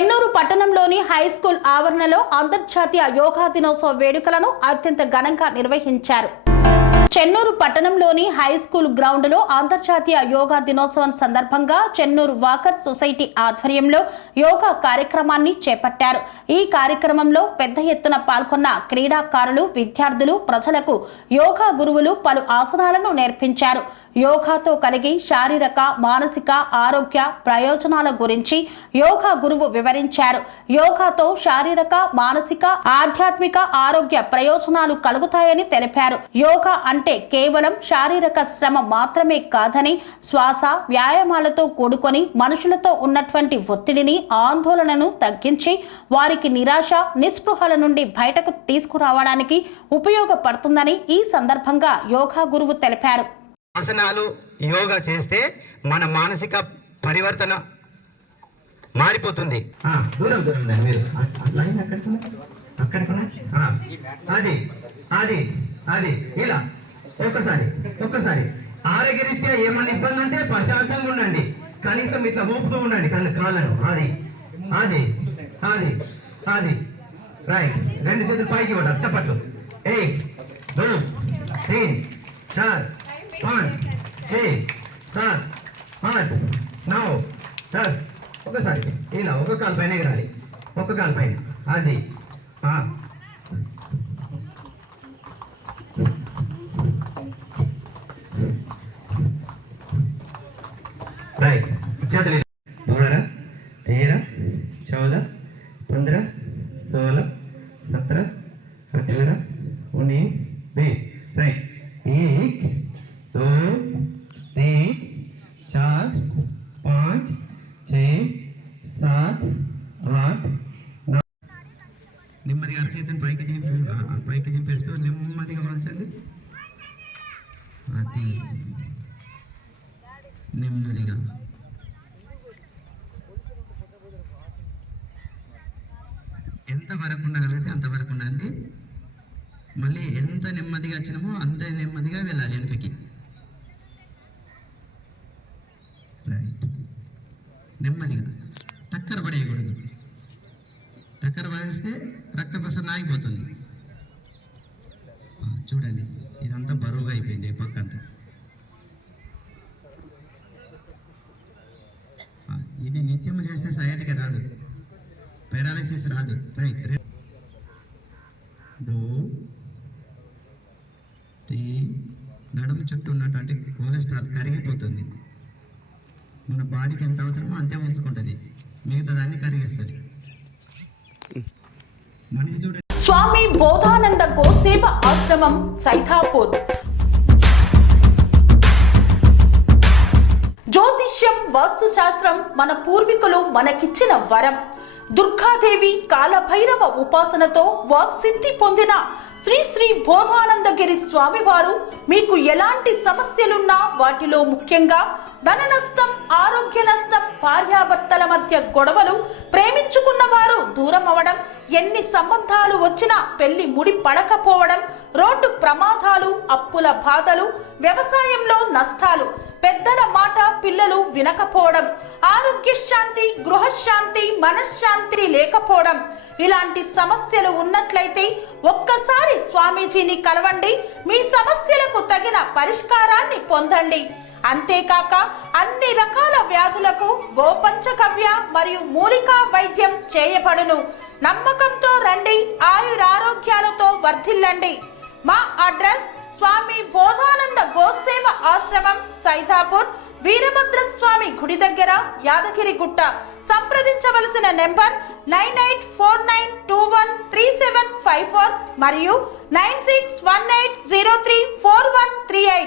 చెన్నూరు పట్టణంలోని హైస్కూల్ ఆవరణలో అంతర్జాతీయ యోగా దినోత్సవ వేడుకలను అత్యంత ఘనంగా నిర్వహించారు. చెన్నూరు పట్టణంలోని హైస్కూల్ గ్రౌండ్లో అంతర్జాతీయ యోగా దినోత్సవం సందర్భంగా చెన్నూరు వాకర్స్ సొసైటీ ఆధ్వర్యంలో యోగా కార్యక్రమాన్ని చేపట్టారు. ఈ కార్యక్రమంలో పెద్ద ఎత్తున పాల్గొన్న క్రీడాకారులు, విద్యార్థులు, ప్రజలకు యోగా గురువులు పలు ఆసనాలను నేర్పించారు. యోగాతో కలిగి శారీరక, మానసిక ఆరోగ్య ప్రయోజనాల గురించి యోగా గురువు వివరించారు. యోగాతో శారీరక, మానసిక, ఆధ్యాత్మిక ఆరోగ్య ప్రయోజనాలు కలుగుతాయని తెలిపారు. యోగా అంటే కేవలం శారీరక శ్రమ మాత్రమే కాదని, శ్వాస వ్యాయామాలతో కూడుకొని మనుషులతో ఉన్నటువంటి ఒత్తిడిని, ఆందోళనను తగ్గించి వారికి నిరాశ, నిస్పృహల నుండి బయటకు తీసుకురావడానికి ఉపయోగపడుతుందని ఈ సందర్భంగా యోగా గురువు తెలిపారు. ఆసనాలు యోగా చేస్తే మన మానసిక పరివర్తన మారిపోతుంది. దూరం దూరం మీరు అది అది అది ఇలా ఒక్కసారి ఆరోగ్యరీత్యా ఏమన్నా ఇబ్బంది అంటే ప్రశాంతంగా ఉండండి. కనీసం ఇట్లా ఊపుతూ ఉండండి కాళ్ళను. అది అది అది అది రైట్. రెండు చేతులు పైకి ఇవ్వడం. చప్పట్లు. 1 2 3 4 5 6 7 8 9 10. ఒకసారి ఇలా ఒక కాలు పైన ఎగరాలి. ఒక కాలు పైన. అది రైట్. చేతులు 12 13 14 15 16 17 18 19 20. రైట్. 1 2 3 4 5 6 7 8 9. నెమ్మదిగా అరచేతిని పైకి దింపేస్తూ నెమ్మదిగా వాల్చండి. అది నెమ్మదిగా. ఎంతవరకు ఉండగలిగితే అంతవరకు ఉండాలి. మళ్ళీ ఎంత నెమ్మదిగా వచ్చినామో అంత నెమ్మదిగా వెళ్ళాలి వెనుకకి. రైట్. నెమ్మదిగా టక్కర పడేయకూడదు. టక్కర పడేస్తే రక్త ప్రసరణ ఆగిపోతుంది. చూడండి, ఇదంతా బరువుగా అయిపోయింది. ఈ పక్కంతా ఇది నిత్యం చేస్తే సయాటిక రాదు, పారాలిసిస్ రాదు. రైట్. 2 3. నడుము చుట్టూ ఉన్నటువంటి కొలెస్ట్రాల్ కరిగిపోతుంది. మన బాడీకి ఎంత అవసరమో అంతే ఉంచుకుంటుంది, మిగతా దాన్ని కరిగిస్తుంది. మనిషి చూడండి. స్వామి బోధానంద గోసేవ ఆశ్రమం, సైథాపూర్. జ్యోతిష్యం, వాస్తుశాస్త్రం మన పూర్వీకులు మనకిచ్చిన వరం. దుర్గాదేవి, కాలభైరవ ఉపాసనతో వాక్సిద్ధి పొందిన శ్రీ శ్రీ బోధానందగిరి స్వామివారు మీకు ఎలాంటి సమస్యలున్నా, వాటిలో ముఖ్యంగా ధన నష్టం, ఆరోగ్య నష్టం, భార్యాభర్తల మధ్య గొడవలు, ప్రేమించుకున్న వారు దూరం అవడం, ఎన్ని సంబంధాలు వచ్చినా పెళ్లి ముడి పడకపోవడం, రోడ్డు ప్రమాదాలు, అప్పుల బాధలు, వ్యవసాయంలో నష్టాలు, పెద్దల మాట పిల్లలు వినకపోవడం, ఆరోగ్య శాంతి, గృహశాంతి, మనశ్శాంతి లేకపోవడం, ఇలాంటి సమస్యలు ఉన్నట్లయితే ఒక్కసారి స్వామీజీని కలవండి. మీ సమస్యలకు తగిన పరిష్కారాన్ని పొందండి. అంతేకాక అన్ని రకాల వ్యాధులకు గోపంచకవ్య మరియు మూలికా వైద్యం చేయబడును. నమ్మకంతో రండి, ఆయురారోగ్యాలతో వర్ధిల్లండి. మా అడ్రస్ స్వామి బోధానంద గోసేవ ఆశ్రమం, సైథాపూర్, వీరభద్రస్వామి గుడి దగ్గర, యాదగిరిగుట్ట. సంప్రదించవలసిన నెంబర్ 9849213754 మరియు 9618034138.